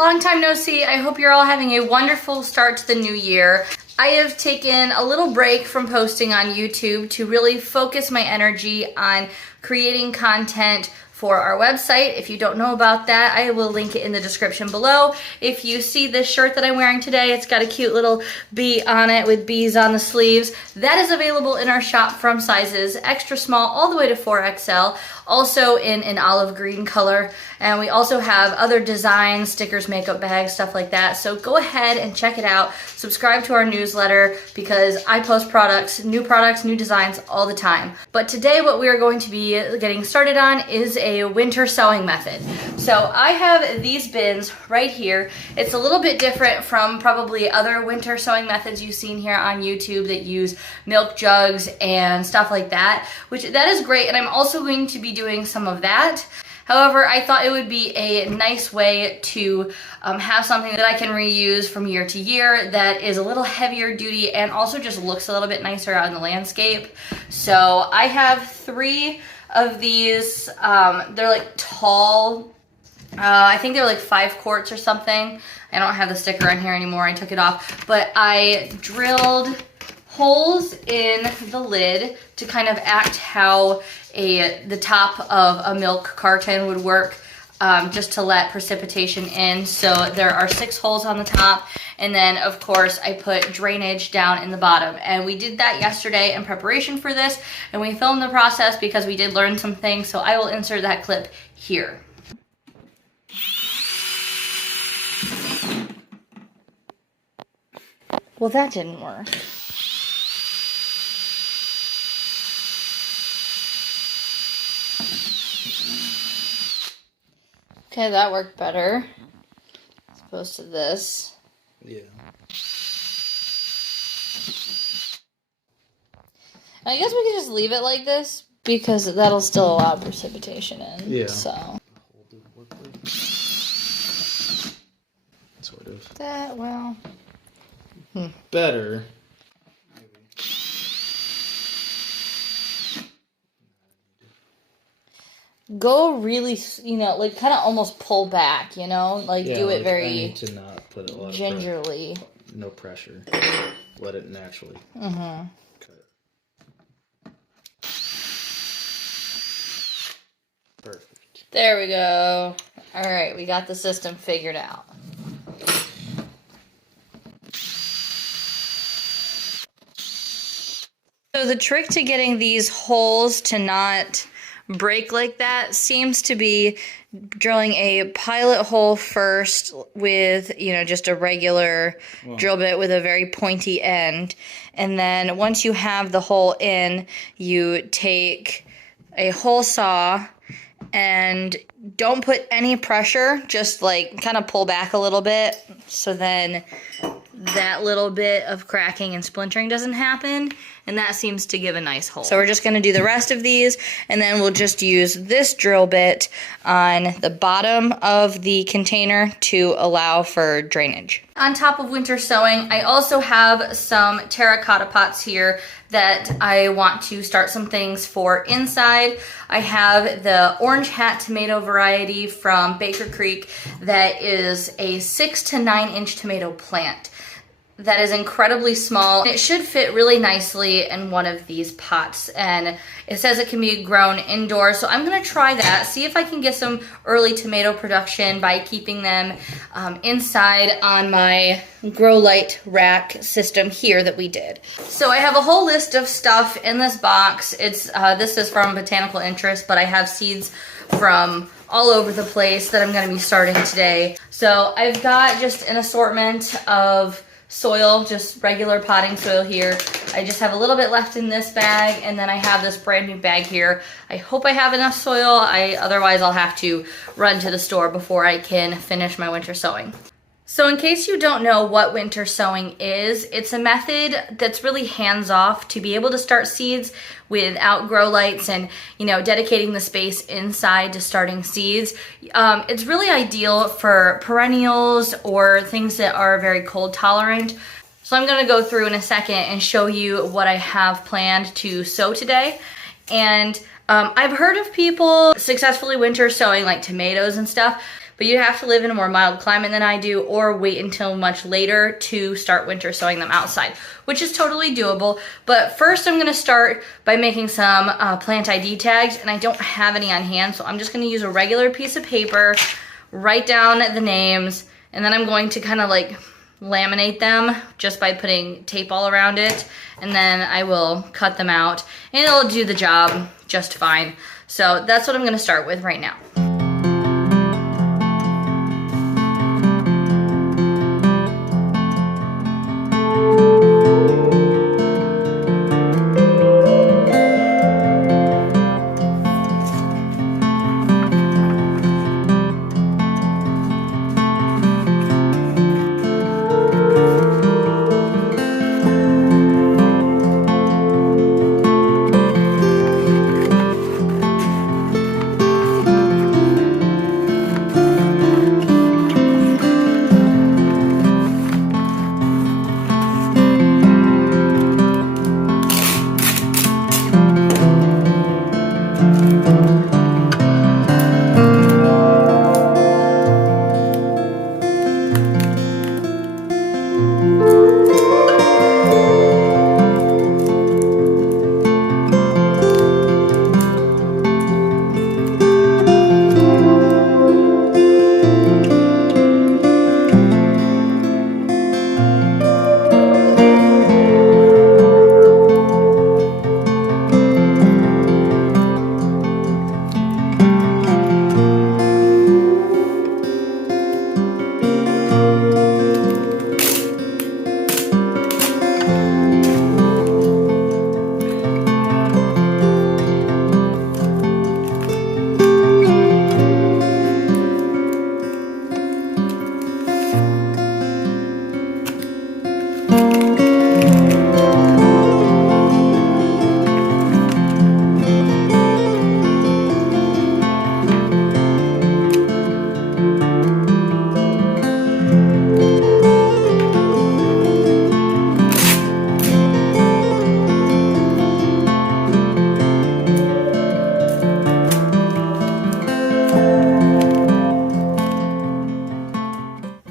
long time no see. I hope you're all having a wonderful start to the new year. I have taken a little break from posting on YouTube to really focus my energy on creating content for our website. If you don't know about that, I will link it in the description below. If you see this shirt that I'm wearing today, it's got a cute little bee on it with bees on the sleeves. That is available in our shop from sizes extra small all the way to 4XL, also in an olive green color. And we also have other designs, stickers, makeup bags, stuff like that. So go ahead and check it out. Subscribe to our newsletter because I post products, new designs all the time. But today what we are going to be getting started on is a winter sowing method. So I have these bins right here. It's a little bit different from probably other winter sowing methods you've seen here on YouTube that use milk jugs and stuff like that, which that is great. And I'm also going to be doing some of that. However, I thought it would be a nice way to have something that I can reuse from year to year that is a little heavier duty and also just looks a little bit nicer out in the landscape. So I have 3 of these. They're like tall. I think they're like 5 quarts or something. I don't have the sticker on here anymore. I took it off. But I drilled holes in the lid to kind of act how the top of a milk carton would work, just to let precipitation in. So there are 6 holes on the top, and then of course I put drainage down in the bottom. And we did that yesterday in preparation for this, and we filmed the process because we did learn some things, so I will insert that clip here. Well, that didn't work. Okay, that worked better as opposed to this. Yeah. I guess we could just leave it like this because that'll still allow precipitation in. Yeah. So. Sort of. That, well. Better. Go really, like kind of almost pull back, like Yeah, do it very I need to not put a lot gingerly. Of no pressure. Let it naturally. Mm-hmm. Cut. Perfect. There we go. All right, we got the system figured out. So the trick to getting these holes to not break like that seems to be drilling a pilot hole first with, just a regular drill bit with a very pointy end. And then once you have the hole in, you take a hole saw and don't put any pressure, just like kind of pull back a little bit so then that little bit of cracking and splintering doesn't happen, and that seems to give a nice hole. So we're just going to do the rest of these, and then we'll just use this drill bit on the bottom of the container to allow for drainage. On top of winter sowing, I also have some terracotta pots here that I want to start some things for inside. I have the orange hat tomato variety from Baker Creek that is a 6 to 9 inch tomato plant. That is incredibly small. It should fit really nicely in one of these pots, and it says it can be grown indoors, so I'm gonna try that, see if I can get some early tomato production by keeping them inside on my grow light rack system here that we did. So I have a whole list of stuff in this box. This is from Botanical Interest, but I have seeds from all over the place that I'm gonna be starting today. So I've got just an assortment of soil, just regular potting soil here. I just have a little bit left in this bag, and then I have this brand new bag here. I hope I have enough soil. Otherwise I'll have to run to the store before I can finish my winter sowing. So in case you don't know what winter sowing is, it's a method that's really hands-off to be able to start seeds without grow lights and, dedicating the space inside to starting seeds. It's really ideal for perennials or things that are very cold tolerant. So I'm gonna go through in a second and show you what I have planned to sow today. And I've heard of people successfully winter sowing like tomatoes and stuff, but you have to live in a more mild climate than I do, or wait until much later to start winter sowing them outside, which is totally doable. But first I'm gonna start by making some plant ID tags, and I don't have any on hand, so I'm just gonna use a regular piece of paper, write down the names, and then I'm going to kind of like laminate them just by putting tape all around it, and then I will cut them out and it'll do the job just fine. So that's what I'm going to start with right now.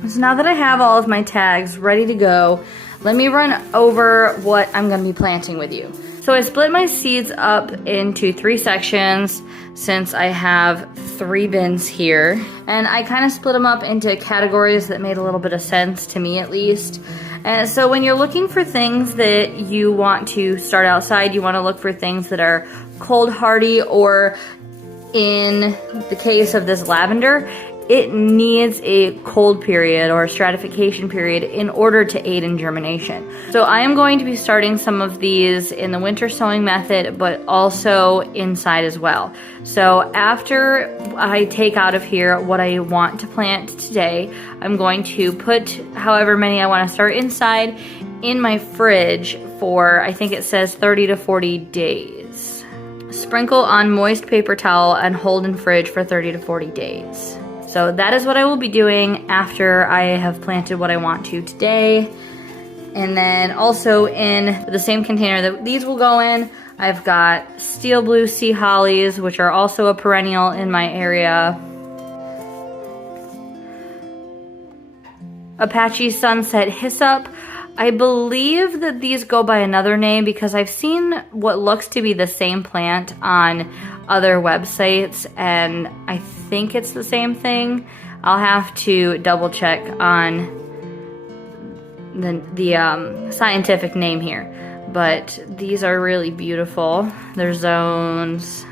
So now that I have all of my tags ready to go, let me run over what I'm going to be planting with you. So I split my seeds up into 3 sections since I have 3 bins here. And I kind of split them up into categories that made a little bit of sense to me at least. And so when you're looking for things that you want to start outside, you want to look for things that are cold hardy, or in the case of this lavender, it needs a cold period or a stratification period in order to aid in germination. So I am going to be starting some of these in the winter sowing method, but also inside as well. So after I take out of here what I want to plant today, I'm going to put however many I want to start inside in my fridge for, I think it says 30 to 40 days. Sprinkle on moist paper towel and hold in fridge for 30 to 40 days. So that is what I will be doing after I have planted what I want to today. And then also in the same container that these will go in, I've got steel blue sea hollies, which are also a perennial in my area. Apache sunset hyssop. I believe that these go by another name because I've seen what looks to be the same plant on other websites, and I think it's the same thing. I'll have to double check on the scientific name here, but these are really beautiful. They're zones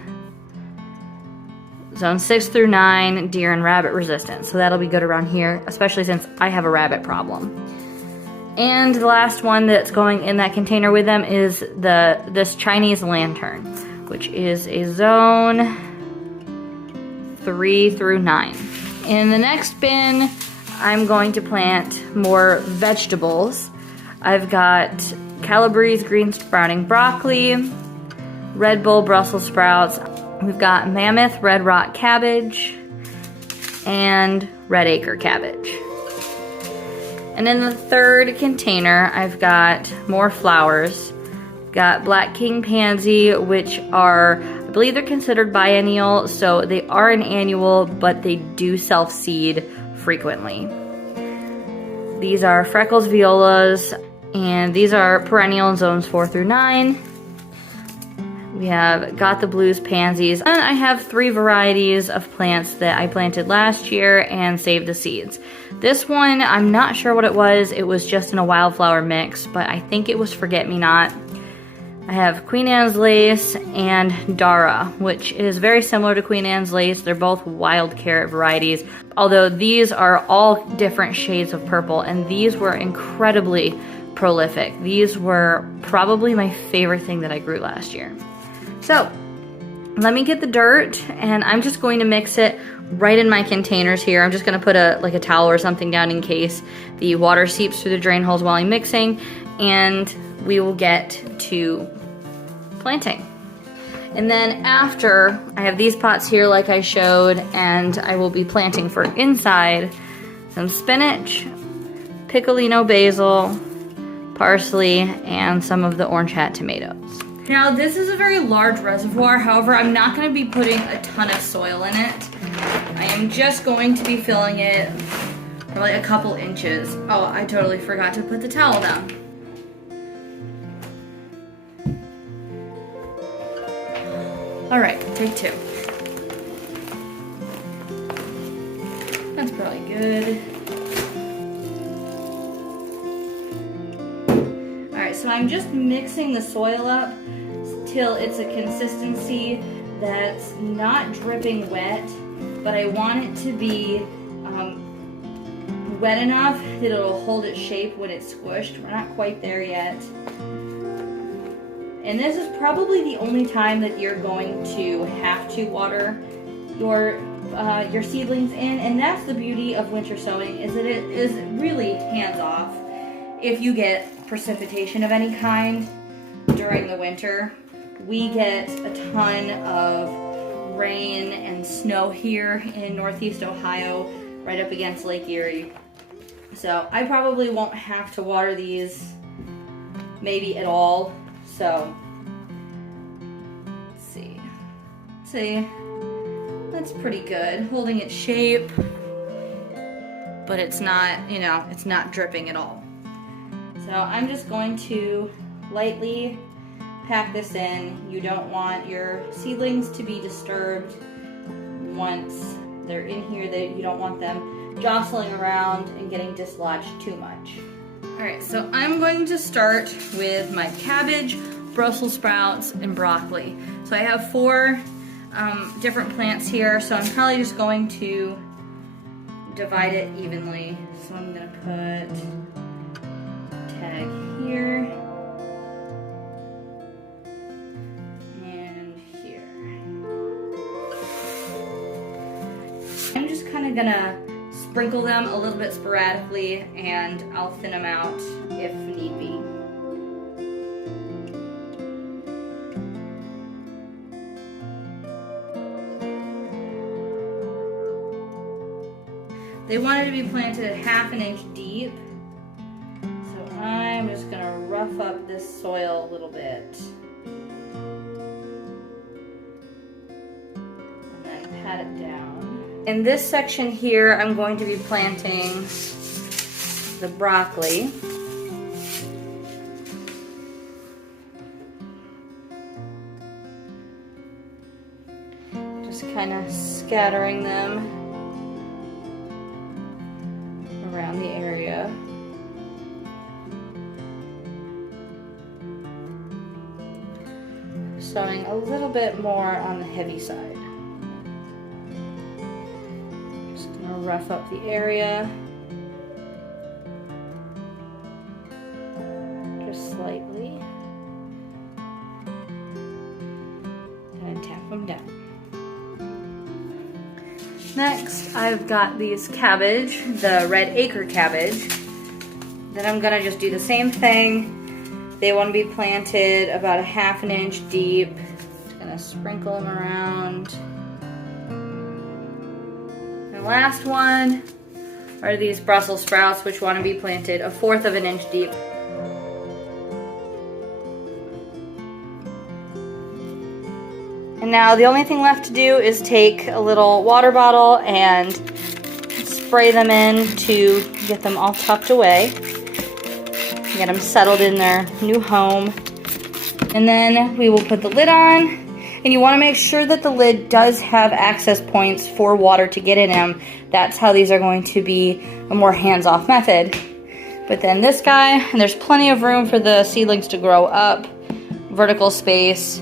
6 through 9, deer and rabbit resistant, so that'll be good around here, especially since I have a rabbit problem. And the last one that's going in that container with them is this Chinese lantern, which is a zone 3 through 9. In the next bin, I'm going to plant more vegetables. I've got Calabrese green sprouting broccoli, Red Bull Brussels sprouts. We've got Mammoth red rock cabbage and red acre cabbage. And in the third container, I've got more flowers. Got Black King pansy, which are, I believe they're considered biennial, so they are an annual, but they do self-seed frequently. These are Freckles violas, and these are perennial in zones 4 through 9. We have Got the Blues pansies, and I have 3 varieties of plants that I planted last year and saved the seeds. This one, I'm not sure what it was. It was just in a wildflower mix, but I think it was Forget-Me-Not. I have Queen Anne's Lace and Dara, which is very similar to Queen Anne's Lace. They're both wild carrot varieties, although these are all different shades of purple, and these were incredibly prolific. These were probably my favorite thing that I grew last year. So let me get the dirt, and I'm just going to mix it right in my containers here. I'm just going to put a towel or something down in case the water seeps through the drain holes while I'm mixing, and we will get to planting. And then after, I have these pots here like I showed, and I will be planting for inside some spinach, piccolino basil, parsley, and some of the orange hat tomatoes. Now this is a very large reservoir, however I'm not going to be putting a ton of soil in it. I am just going to be filling it for like a couple inches. Oh, I totally forgot to put the towel down. Alright, take 2. That's probably good. Alright, so I'm just mixing the soil up till it's a consistency that's not dripping wet, but I want it to be wet enough that it'll hold its shape when it's squished. We're not quite there yet. And this is probably the only time that you're going to have to water your seedlings in, and that's the beauty of winter sowing, is that it is really hands-off. If you get precipitation of any kind during the winter, we get a ton of rain and snow here in Northeast Ohio, right up against Lake Erie. So I probably won't have to water these maybe at all. So, let's see, that's pretty good, holding its shape, but it's not, it's not dripping at all. So I'm just going to lightly pack this in. You don't want your seedlings to be disturbed once they're in here. You don't want them jostling around and getting dislodged too much. Alright, so I'm going to start with my cabbage, Brussels sprouts, and broccoli. So I have 4 different plants here, so I'm probably just going to divide it evenly. So I'm going to put a tag here and here. I'm just kind of going to sprinkle them a little bit sporadically, and I'll thin them out if need be. They wanted to be planted at 1/2 inch deep, so I'm just going to rough up this soil a little bit. And then pat it down. In this section here, I'm going to be planting the broccoli. Just kind of scattering them around the area. Sowing a little bit more on the heavy side. Rough up the area just slightly and tap them down. Next, I've got these cabbage, the red acre cabbage. Then I'm gonna just do the same thing. They want to be planted about 1/2 inch deep. Just gonna sprinkle them around. Last one are these Brussels sprouts, which want to be planted 1/4 inch deep. And now the only thing left to do is take a little water bottle and spray them in to get them all tucked away. Get them settled in their new home. And then we will put the lid on. And you want to make sure that the lid does have access points for water to get in them. That's how these are going to be a more hands-off method. But then this guy, and there's plenty of room for the seedlings to grow up. Vertical space.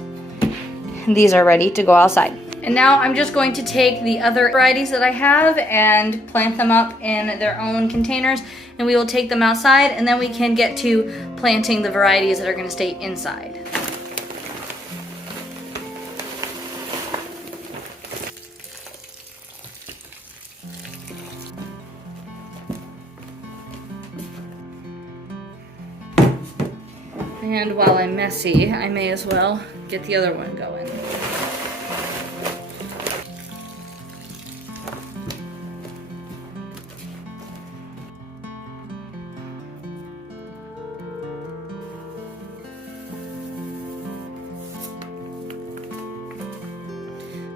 These are ready to go outside. And now I'm just going to take the other varieties that I have and plant them up in their own containers, and we will take them outside, and then we can get to planting the varieties that are going to stay inside. And while I'm messy, I may as well get the other one going.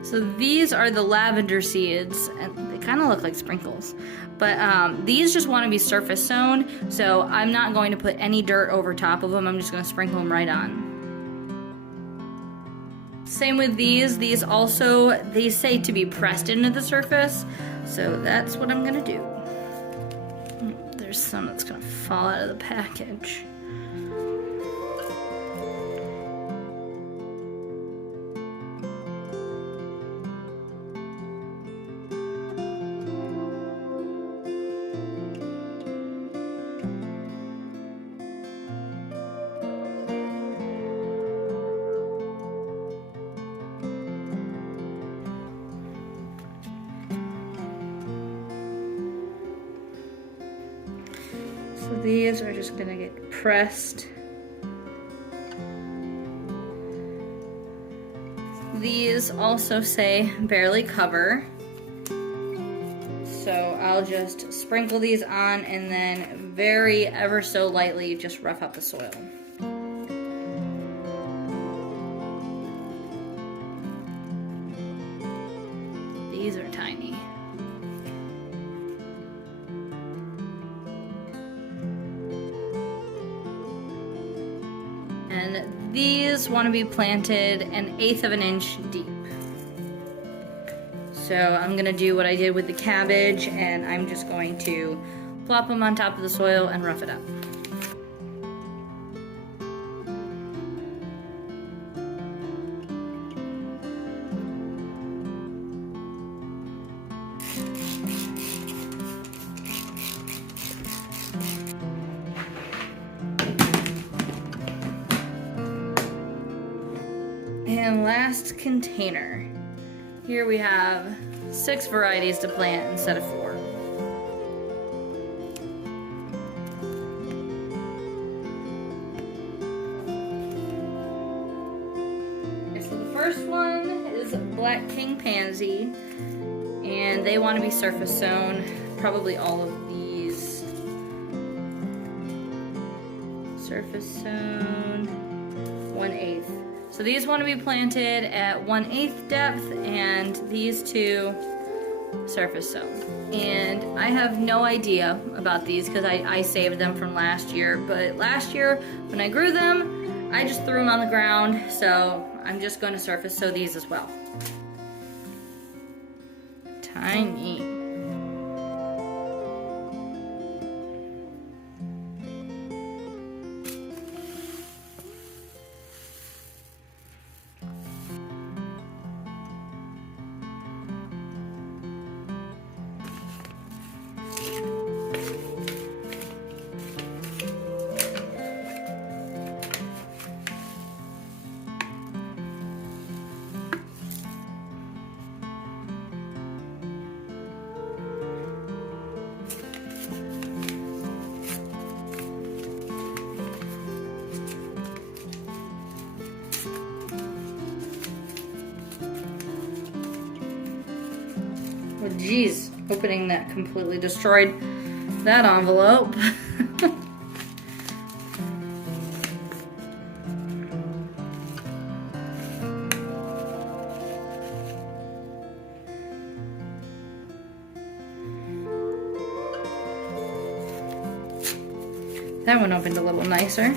So these are the lavender seeds, and they kind of look like sprinkles, but these just want to be surface sown, so I'm not going to put any dirt over top of them. I'm just going to sprinkle them right on. Same with these also, they say to be pressed into the surface, so that's what I'm going to do. There's some that's going to fall out of the package. So these are just gonna get pressed. These also say barely cover. So I'll just sprinkle these on and then very ever so lightly just rough up the soil. These are tiny. And these want to be planted 1/8 of an inch deep. So I'm going to do what I did with the cabbage, and I'm just going to plop them on top of the soil and rough it up. And last container. Here we have 6 varieties to plant instead of 4. Okay, so the first one is Black King Pansy, and they want to be surface sown. Probably all of these. Surface sown, 1/8. So these want to be planted at 1/8 depth, and these 2 surface sown. And I have no idea about these because I saved them from last year, but last year when I grew them, I just threw them on the ground, so I'm just going to surface sow these as well. Tiny. Well, geez, opening that completely destroyed that envelope. That one opened a little nicer.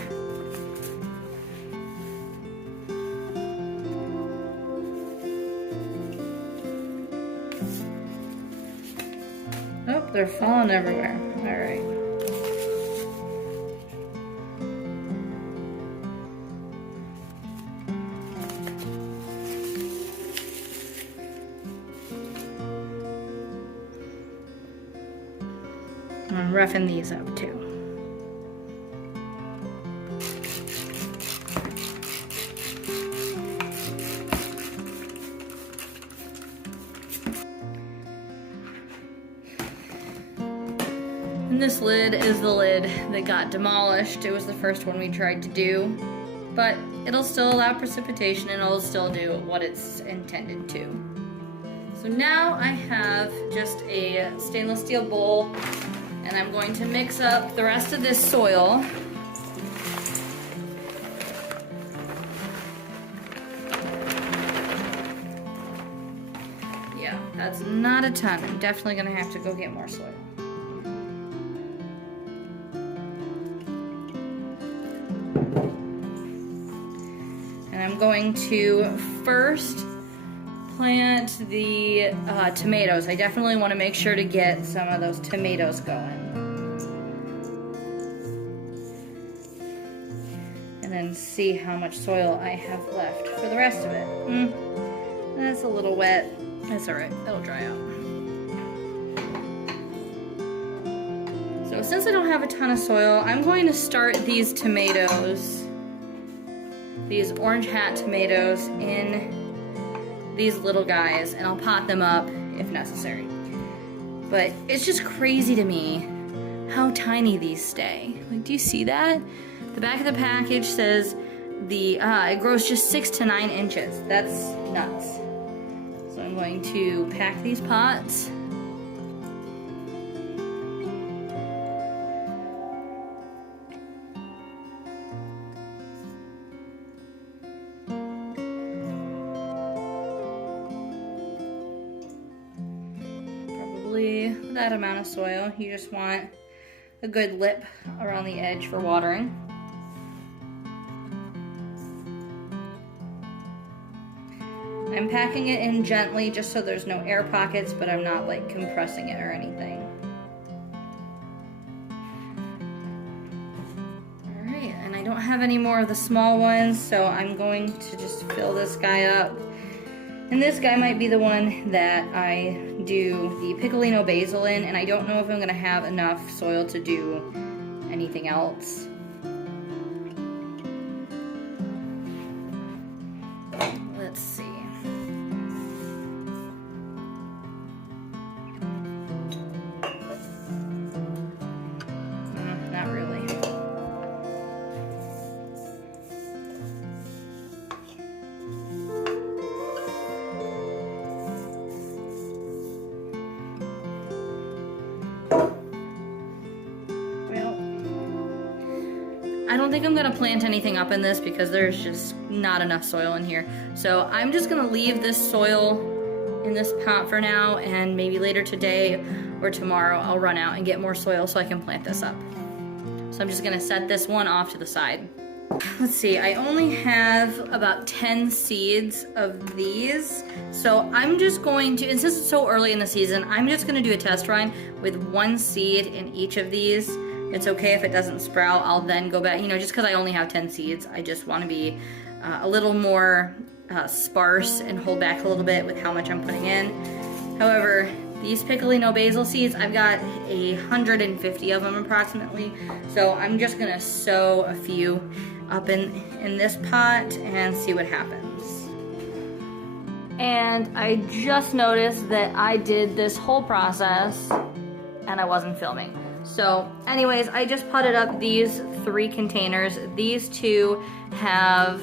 Oh, they're falling everywhere. All right. I'm roughing these up too. And this lid is the lid that got demolished. It was the first one we tried to do, but it'll still allow precipitation and it'll still do what it's intended to. So now I have just a stainless steel bowl, and I'm going to mix up the rest of this soil. Yeah, that's not a ton. I'm definitely gonna have to go get more soil. And I'm going to first plant the tomatoes. I definitely want to make sure to get some of those tomatoes going. And then see how much soil I have left for the rest of it. That's a little wet. That's alright, it'll dry out. So since I don't have a ton of soil, I'm going to start these tomatoes, these orange hat tomatoes, in these little guys, and I'll pot them up if necessary. But it's just crazy to me how tiny these stay. Like, do you see that? The back of the package says it grows just 6 to 9 inches. That's nuts. So I'm going to pack these pots. That amount of soil. You just want a good lip around the edge for watering. I'm packing it in gently just so there's no air pockets, but I'm not like compressing it or anything. Alright, and I don't have any more of the small ones, so I'm going to just fill this guy up. And this guy might be the one that I do the piccolino basil in, and I don't know if I'm gonna have enough soil to do anything else. Let's see. Not really. I don't think I'm gonna plant anything up in this because there's just not enough soil in here. So I'm just gonna leave this soil in this pot for now, and maybe later today or tomorrow I'll run out and get more soil so I can plant this up. So I'm just gonna set this one off to the side. Let's see, I only have about 10 seeds of these. So I'm just going to, and since it's so early in the season, I'm just gonna do a test run with 1 seed in each of these. It's okay if it doesn't sprout. I'll then go back, just because I only have 10 seeds, I just want to be a little more sparse and hold back a little bit with how much I'm putting in. However, these piccolino basil seeds, I've got 150 of them approximately. So I'm just gonna sow a few up in this pot and see what happens. And I just noticed that I did this whole process and I wasn't filming. So anyways, I just potted up these 3 containers. These 2 have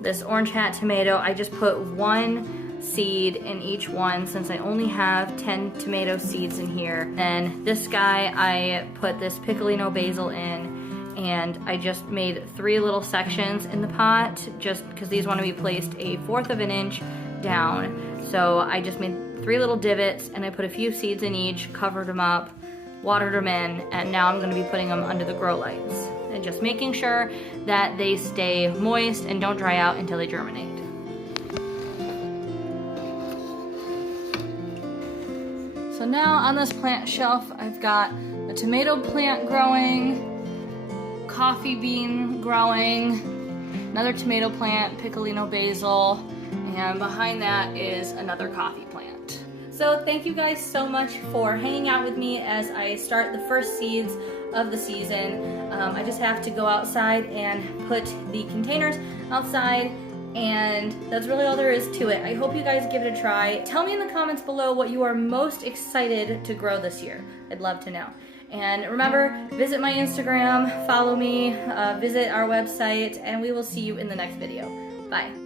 this orange hat tomato. I just put 1 seed in each one since I only have 10 tomato seeds in here. And this guy, I put this piccolino basil in, and I just made 3 little sections in the pot just because these want to be placed 1/4 of an inch down. So I just made 3 little divots and I put a few seeds in each, covered them up, watered them in, and now I'm gonna be putting them under the grow lights and just making sure that they stay moist and don't dry out until they germinate. So now on this plant shelf, I've got a tomato plant growing, coffee bean growing, another tomato plant, piccolino basil, and behind that is another coffee plant. So thank you guys so much for hanging out with me as I start the first seeds of the season. I just have to go outside and put the containers outside, and that's really all there is to it. I hope you guys give it a try. Tell me in the comments below what you are most excited to grow this year. I'd love to know. And remember, visit my Instagram, follow me, visit our website, and we will see you in the next video. Bye.